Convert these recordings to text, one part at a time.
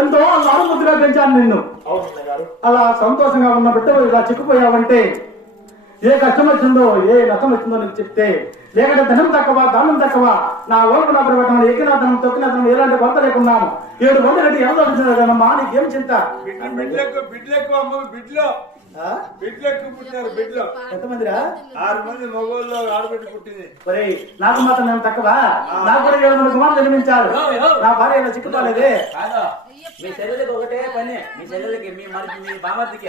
ఎంతో లాభముద్దుగా పెంచాను నిన్ను. అలా సంతోషంగా ఉన్న బిడ్డ ఇలా చిక్కుపోయావంటే ఏ కష్టం వచ్చిందో ఏ నష్టం వచ్చిందో నీకు చెప్తే, లేకుంటే ధనం తక్కువ దానం తక్కువ నా ఓరకు నా పెట్టడం ఎక్కిన ధనం తొక్కిన ధనం ఎలాంటి కొరత లేకున్నాను. 7 వందలు కట్టి ఎవరు వచ్చింది కదమ్మా, నీకేం చింత? బిడ్డలకు పుట్టారు. బిడ్డలు ఎంతమందిరా? 6 మంది మగవాళ్ళు ఆడబిడ్డ పుట్టింది. నాకు మాత్రం నేను తక్కువ, నాకు కూడా 7 మంది కుమారులు జన్మించారు. నా భార్య ఇలా చిక్కుకోలేదే. మీ చెల్లెలకి ఒకటే పని, మీ చెల్లెలకి మీ బామర్దికి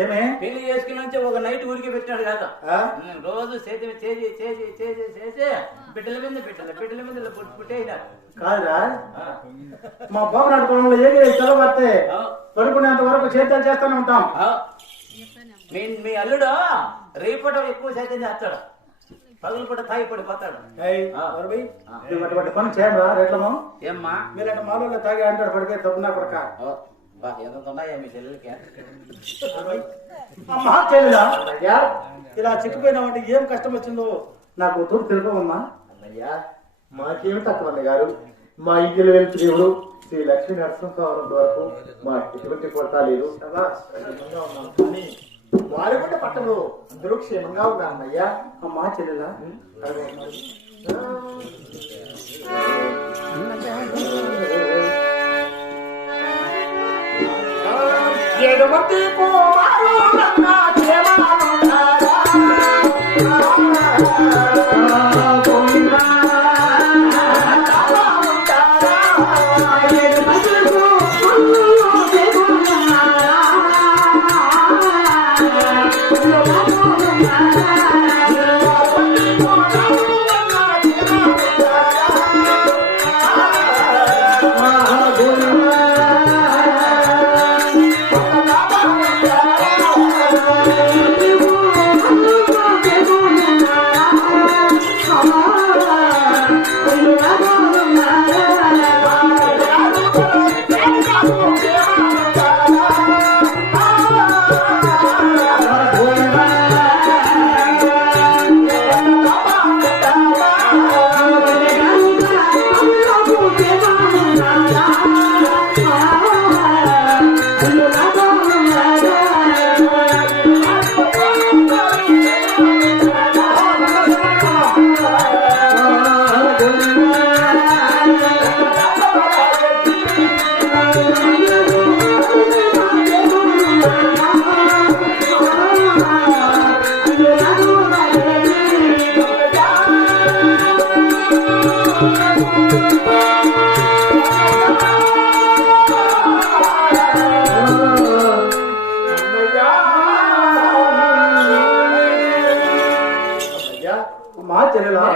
ఏమే పెళ్లి చేసుకుని నుంచి ఒక నైట్ ఊరికి పెట్టినాడు కాదు, రోజు చేసి చేసి చేసి చేసి చేసి బిడ్డల మీద పుట్టేసినారు. కాదురా, మా బాబునాడు పొలంలో ఏమి చదవబడితే పడుకునేంత వరకు చేతాలు చేస్తూనే ఉంటాం. మీ అల్లుడు రేపట ఎక్కువ సేద్యం చేస్తాడు, పగులు పూట తాగి పడిపోతాడు. అటువంటి పని చేయండి రేట్లము. ఏమ్మా మీరంటే మాలో తాగి అంటాడు పడిపోయి తప్పునా కొడక. ఎంత ఉన్నాయా మీ చెల్లెలకి? అమ్మా చెల్లెలా ఇలా చిక్కుపోయినామంటే ఏం కష్టం వచ్చిందో నాకు తూర్పు తెలుపమ్మా. అన్నయ్యా మాకేమి తక్కువ అన్న గారు, మా ఇంటిలో వెళ్తు దేవుడు శ్రీ లక్ష్మీ నరసింహస్వామి వరకు మా ఎటువంటి కొరత లేదు. కానీ వారిపేట పట్టణంలో అందరూ క్షేమంగా ఉన్నారు అన్నయ్యా. అమ్మా చెల్లెలా ఎటువంటి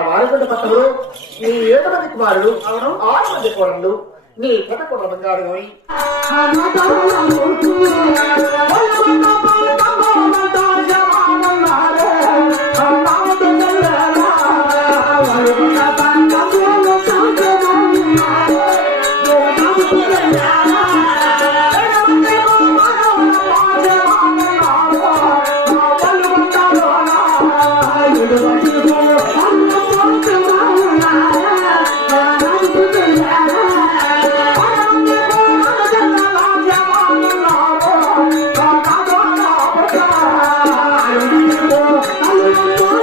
వారిపేట పట్టణంలో నీ 7 మంది కుమారులు 6 మంది కోడళ్ళు నీ పెద్ద కుటుంబం గారు Come on. అల్లమ్మ